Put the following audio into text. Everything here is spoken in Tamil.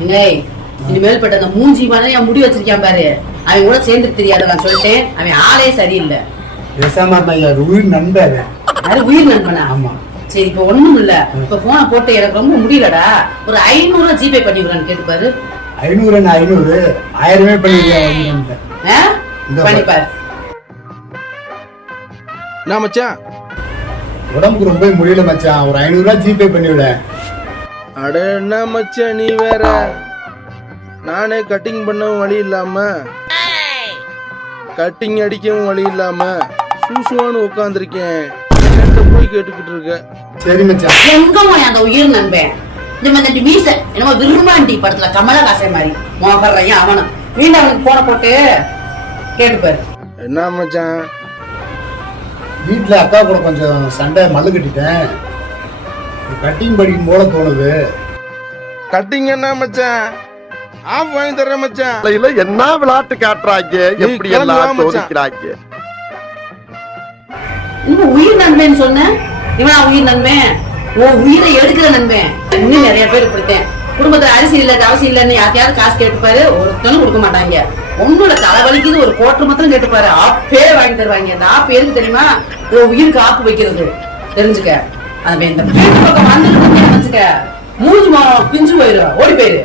இனிமேல் பட்ட அந்த மூஞ்சி மாதிரி என் முடி வச்சிருக்கான் பாரு, அவன் கூட சேர்ந்து தெரியாத நான் சொல்லிட்டேன். அவன் ஆளே சரியில்லை. உயிர் நண்பன். அது உயிர் நண்பனா? ஆமா. சரி, இப்ப ஒண்ணும் இல்ல. இப்ப போன போட்டு எனக்கு ரொம்ப முடியலடா, ஒரு 500 ஜிபே பண்ணிவிடுறான்னு கேட்டுப்பாரு. 500 1000 பண்ணிப்பாரு. நான் மச்சான் உடம்புக்கு ரொம்ப முடியல மச்சான், ஒரு 500 ஜிபே பண்ணிவிட. அட என்ன மச்சான் நீ வேற, நானே கட்டிங் பண்ணவும் வழி இல்லாம, கட்டிங் அடிக்கவும் வழி இல்லாம சூசுவான்னு உட்காந்துருக்கேன். போய் கேட்டுக்கிட்டு இருக்க. சரி மச்சான். எங்க போய் அந்த உயிர் நண்பன் இந்த மீச என்னமோ விரும்பாண்டி படத்துல கமலஹாசன் மாதிரி மோகர்றையும் அவனும் மீண்டும் அவனுக்கு போன போட்டு கேட்டுப்பாரு. என்ன மச்சான், வீட்டுல அக்கா கூட கொஞ்சம் சண்டை மல்லு கட்டிட்டேன், கட்டிங் படிக்கும் போல தோணுது. கட்டிங் என்ன மச்சான், ஆப் வாங்கி தர்றேன் மச்சான். என்ன விளையாட்டு காட்டுறாங்க, எப்படி எல்லாம் சோதிக்கிறாங்க. இன்னும் உயிர் நண்பன் சொன்ன, இவனா உயிர் நண்பன்? உன் உயிரை எடுக்கிற நண்பன். இன்னும் நிறைய பேர் இப்படித்தேன். குடும்பத்துல அரிசி இல்ல அவசியம் இல்லன்னு யார்த்தையாவது காசு கேட்டுப்பாரு, ஒருத்தனும் கொடுக்க மாட்டாங்க. ஒண்ணுல தலைவலிக்குது, ஒரு கோட்டர் மாத்திரம் கேட்டுப்பாரு, ஆப்பே வாங்கி தருவாங்க. அந்த ஆப்பு எதுக்கு தெரியுமா? உன் உயிருக்கு ஆப்பு வைக்கிறது. தெரிஞ்சுக்க. அந்த பக்கம் வந்து மூஞ்சி பிஞ்சு போயிடும், ஓடி போயிரு.